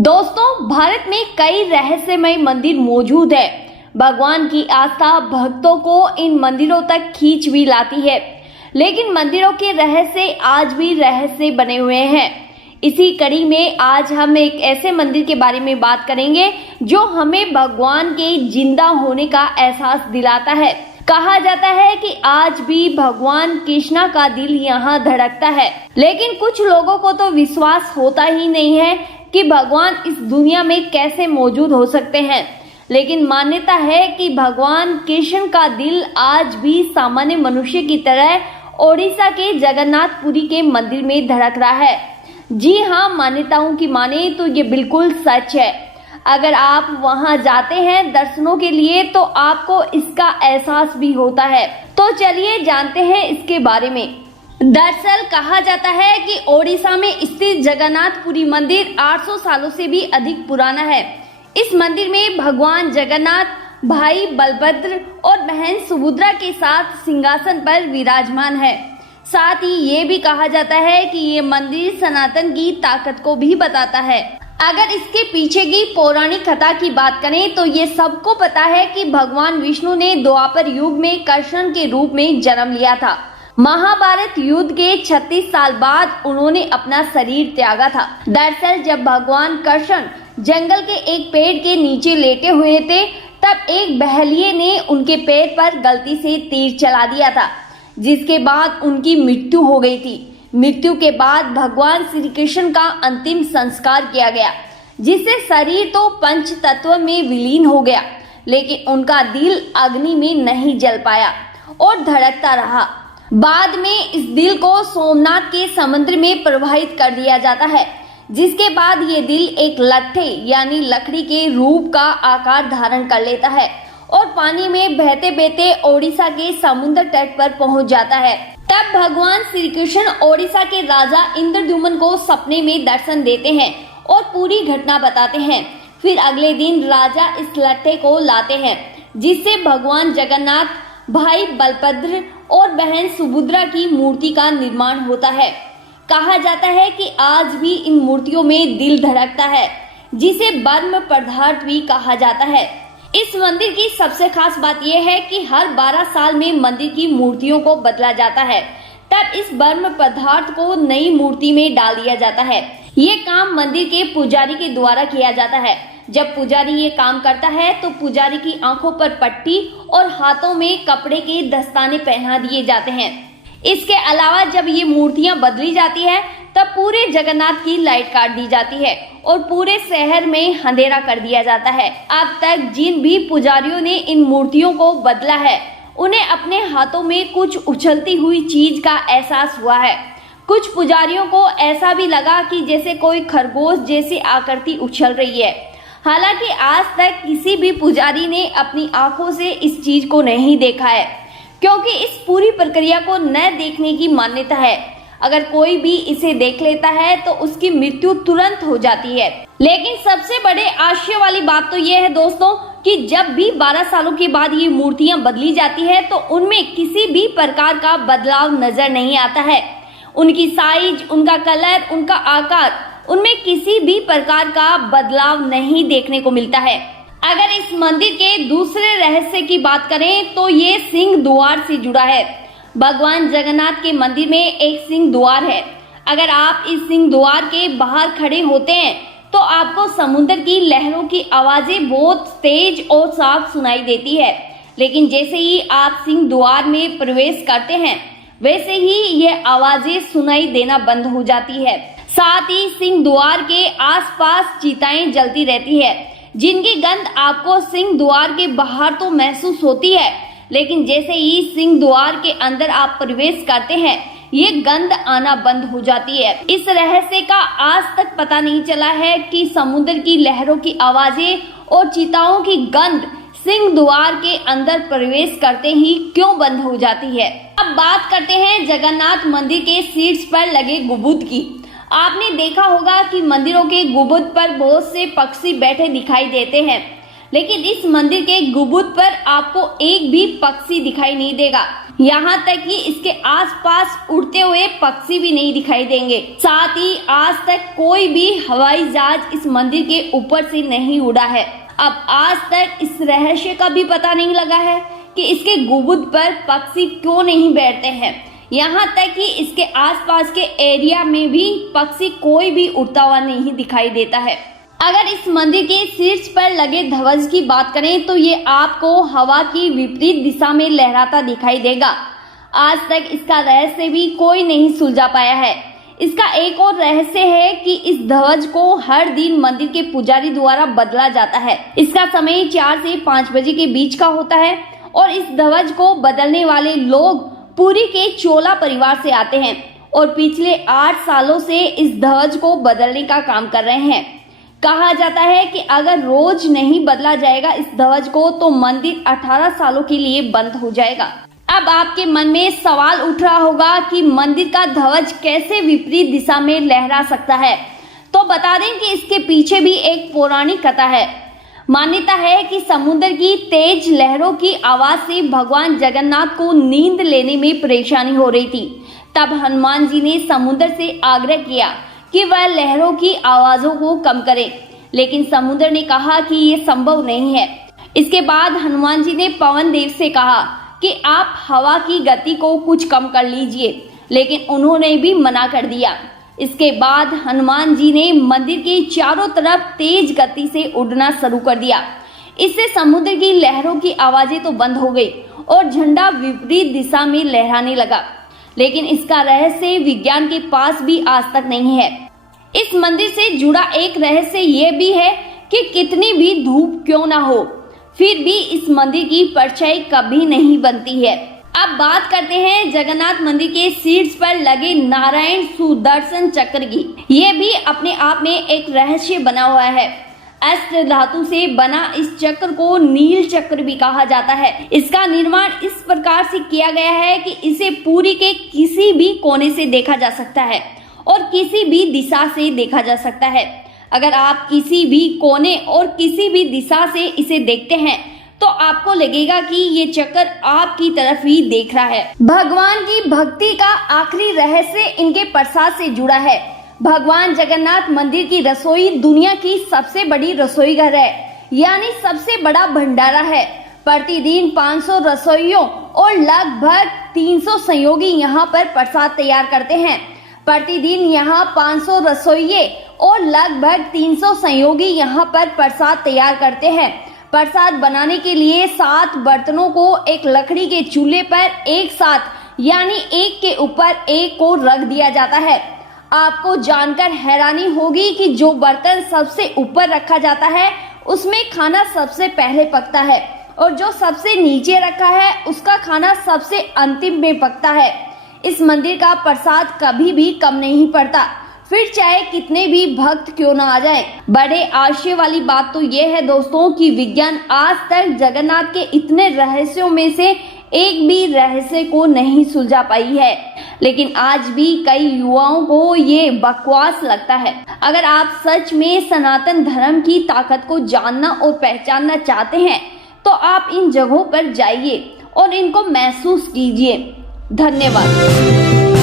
दोस्तों, भारत में कई रहस्यमय मंदिर मौजूद है। भगवान की आस्था भक्तों को इन मंदिरों तक खींच भी लाती है, लेकिन मंदिरों के रहस्य आज भी रहस्य बने हुए हैं। इसी कड़ी में आज हम एक ऐसे मंदिर के बारे में बात करेंगे जो हमें भगवान के जिंदा होने का एहसास दिलाता है। कहा जाता है कि आज भी भगवान कृष्णा का दिल यहाँ धड़कता है, लेकिन कुछ लोगों को तो विश्वास होता ही नहीं है कि भगवान इस दुनिया में कैसे मौजूद हो सकते हैं। लेकिन मान्यता है कि भगवान कृष्ण का दिल आज भी सामान्य मनुष्य की तरह ओडिशा के जगन्नाथपुरी के मंदिर में धड़क रहा है। जी हाँ, मान्यताओं की माने तो ये बिल्कुल सच है। अगर आप वहां जाते हैं दर्शनों के लिए तो आपको इसका एहसास भी होता है। तो चलिए जानते हैं इसके बारे में। दरअसल कहा जाता है कि ओडिशा में स्थित जगन्नाथपुरी मंदिर 800 सालों से भी अधिक पुराना है। इस मंदिर में भगवान जगन्नाथ भाई बलभद्र और बहन सुभद्रा के साथ सिंहासन पर विराजमान है। साथ ही ये भी कहा जाता है कि ये मंदिर सनातन की ताकत को भी बताता है। अगर इसके पीछे की पौराणिक कथा की बात करें तो ये सबको पता है कि भगवान विष्णु ने द्वापर युग में कृष्ण के रूप में जन्म लिया था। महाभारत युद्ध के 36 साल बाद उन्होंने अपना शरीर त्यागा था। दरअसल जब भगवान कृष्ण जंगल के एक पेड़ के नीचे लेटे हुए थे, तब एक बहलिये ने उनके पैर पर गलती से तीर चला दिया था, जिसके बाद उनकी मृत्यु हो गई थी। मृत्यु के बाद भगवान श्री कृष्ण का अंतिम संस्कार किया गया, जिससे शरीर तो पंच तत्व में विलीन हो गया, लेकिन उनका दिल अग्नि में नहीं जल पाया और धड़कता रहा। बाद में इस दिल को सोमनाथ के समुद्र में प्रवाहित कर दिया जाता है, जिसके बाद ये दिल एक लट्ठे यानी लकड़ी के रूप का आकार धारण कर लेता है और पानी में बहते बहते ओडिशा के समुद्र तट पर पहुंच जाता है। तब भगवान श्री कृष्ण ओडिशा के राजा इंद्रद्युम्न को सपने में दर्शन देते हैं और पूरी घटना बताते हैं। फिर अगले दिन राजा इस लट्ठे को लाते हैं, जिससे भगवान जगन्नाथ भाई बलभद्र और बहन सुभद्रा की मूर्ति का निर्माण होता है। कहा जाता है कि आज भी इन मूर्तियों में दिल धड़कता है, जिसे ब्रह्म पदार्थ भी कहा जाता है। इस मंदिर की सबसे खास बात यह है कि हर 12 साल में मंदिर की मूर्तियों को बदला जाता है। तब इस ब्रह्म पदार्थ को नई मूर्ति में डाल दिया जाता है। ये काम मंदिर के पुजारी के द्वारा किया जाता है। जब पुजारी ये काम करता है तो पुजारी की आंखों पर पट्टी और हाथों में कपड़े के दस्ताने पहना दिए जाते हैं। इसके अलावा जब ये मूर्तियां बदली जाती है तब पूरे जगन्नाथ की लाइट काट दी जाती है और पूरे शहर में अंधेरा कर दिया जाता है। अब तक जिन भी पुजारियों ने इन मूर्तियों को बदला है, उन्हें अपने हाथों में कुछ उछलती हुई चीज का एहसास हुआ है। कुछ पुजारियों को ऐसा भी लगा कि जैसे कोई खरगोश जैसी आकृति उछल रही है। हालांकि आज तक किसी भी पुजारी ने अपनी आंखों से इस चीज को नहीं देखा है, क्योंकि इस पूरी प्रक्रिया को न देखने की मान्यता है। अगर कोई भी इसे देख लेता है तो उसकी मृत्यु तुरंत हो जाती है। लेकिन सबसे बड़े आश्चर्य वाली बात तो यह है दोस्तों कि जब भी 12 सालों के बाद ये मूर्तियां बदली जाती है तो उनमें किसी भी प्रकार का बदलाव नजर नहीं आता है। उनकी साइज, उनका कलर, उनका आकार, उनमें किसी भी प्रकार का बदलाव नहीं देखने को मिलता है। अगर इस मंदिर के दूसरे रहस्य की बात करें तो ये सिंह द्वार से जुड़ा है। भगवान जगन्नाथ के मंदिर में एक सिंह द्वार है। अगर आप इस सिंह द्वार के बाहर खड़े होते हैं तो आपको समुद्र की लहरों की आवाजें बहुत तेज और साफ सुनाई देती है, लेकिन जैसे ही आप सिंह द्वार में प्रवेश करते हैं वैसे ही ये आवाजें सुनाई देना बंद हो जाती है। साथ ही सिंह द्वार के आसपास चिताएं जलती रहती है, जिनकी गंध आपको सिंह द्वार के बाहर तो महसूस होती है, लेकिन जैसे ही सिंह द्वार के अंदर आप प्रवेश करते हैं ये गंध आना बंद हो जाती है। इस रहस्य का आज तक पता नहीं चला है कि समुद्र की लहरों की आवाजें और चिताओं की गंध सिंह द्वार के अंदर प्रवेश करते ही क्यों बंद हो जाती है। अब बात करते हैं जगन्नाथ मंदिर के शीर्ष पर लगे गुंबद की। आपने देखा होगा कि मंदिरों के गुंबद पर बहुत से पक्षी बैठे दिखाई देते हैं, लेकिन इस मंदिर के गुंबद पर आपको एक भी पक्षी दिखाई नहीं देगा। यहाँ तक कि इसके आसपास उड़ते हुए पक्षी भी नहीं दिखाई देंगे। साथ ही आज तक कोई भी हवाई जहाज इस मंदिर के ऊपर से नहीं उड़ा है। अब आज तक इस रहस्य का भी पता नहीं लगा है कि इसके गुंबद पर पक्षी क्यों नहीं बैठते हैं। यहाँ तक कि इसके आसपास के एरिया में भी पक्षी कोई भी उड़ता हुआ नहीं दिखाई देता है। अगर इस मंदिर के शीर्ष पर लगे ध्वज की बात करें तो ये आपको हवा की विपरीत दिशा में लहराता दिखाई देगा। आज तक इसका रहस्य भी कोई नहीं सुलझा पाया है। इसका एक और रहस्य है कि इस ध्वज को हर दिन मंदिर के पुजारी द्वारा बदला जाता है। इसका समय 4 से 5 बजे के बीच का होता है और इस ध्वज को बदलने वाले लोग पुरी के चोला परिवार से आते हैं और पिछले 8 सालों से इस ध्वज को बदलने का काम कर रहे हैं। कहा जाता है कि अगर रोज नहीं बदला जाएगा इस ध्वज को तो मंदिर 18 सालों के लिए बंद हो जाएगा। अब आपके मन में सवाल उठ रहा होगा कि मंदिर का ध्वज कैसे विपरीत दिशा में लहरा सकता है। तो बता दें कि इसके पीछे भी एक पौराणिक कथा है। मान्यता है कि समुद्र की तेज लहरों की आवाज से भगवान जगन्नाथ को नींद लेने में परेशानी हो रही थी। तब हनुमान जी ने समुद्र से आग्रह किया कि वह लहरों की आवाजों को कम करे, लेकिन समुद्र ने कहा कि यह संभव नहीं है। इसके बाद हनुमान जी ने पवन देव से कहा कि आप हवा की गति को कुछ कम कर लीजिए, लेकिन उन्होंने भी मना कर दिया। इसके बाद हनुमान जी ने मंदिर के चारों तरफ तेज गति से उड़ना शुरू कर दिया। इससे समुद्र की लहरों की आवाजें तो बंद हो गई और झंडा विपरीत दिशा में लहराने लगा, लेकिन इसका रहस्य विज्ञान के पास भी आज तक नहीं है। इस मंदिर से जुड़ा एक रहस्य ये भी है कि कितनी भी धूप क्यों ना हो, फिर भी इस मंदिर की परछाई कभी नहीं बनती है। अब बात करते हैं जगन्नाथ मंदिर के शीर्ष पर लगे नारायण सुदर्शन चक्र की। ये भी अपने आप में एक रहस्य बना हुआ है। अष्ट धातु से बना इस चक्र को नील चक्र भी कहा जाता है। इसका निर्माण इस प्रकार से किया गया है कि इसे पुरी के किसी भी कोने से देखा जा सकता है और किसी भी दिशा से देखा जा सकता है। अगर आप किसी भी कोने और किसी भी दिशा से इसे देखते हैं तो आपको लगेगा कि ये चक्र आपकी तरफ ही देख रहा है। भगवान की भक्ति का आखिरी रहस्य इनके प्रसाद से जुड़ा है। भगवान जगन्नाथ मंदिर की रसोई दुनिया की सबसे बड़ी रसोई घर है, यानी सबसे बड़ा भंडारा है। प्रतिदिन 500 रसोइयों और लगभग 300 सहयोगी यहाँ पर प्रसाद तैयार करते हैं। प्रतिदिन यहाँ 500 रसोइये और लगभग 300 सहयोगी यहाँ पर प्रसाद तैयार करते हैं। प्रसाद बनाने के लिए 7 बर्तनों को एक लकड़ी के चूल्हे पर एक साथ यानी एक के ऊपर एक को रख दिया जाता है। आपको जानकर हैरानी होगी कि जो बर्तन सबसे ऊपर रखा जाता है उसमें खाना सबसे पहले पकता है और जो सबसे नीचे रखा है उसका खाना सबसे अंतिम में पकता है। इस मंदिर का प्रसाद कभी भी कम नहीं पड़ता, फिर चाहे कितने भी भक्त क्यों ना आ जाए। बड़े आश्चर्य वाली बात तो यह है दोस्तों कि विज्ञान आज तक जगन्नाथ के इतने रहस्यों में से एक भी रहस्य को नहीं सुलझा पाई है, लेकिन आज भी कई युवाओं को ये बकवास लगता है। अगर आप सच में सनातन धर्म की ताकत को जानना और पहचानना चाहते हैं तो आप इन जगहों पर जाइए और इनको महसूस कीजिए। धन्यवाद।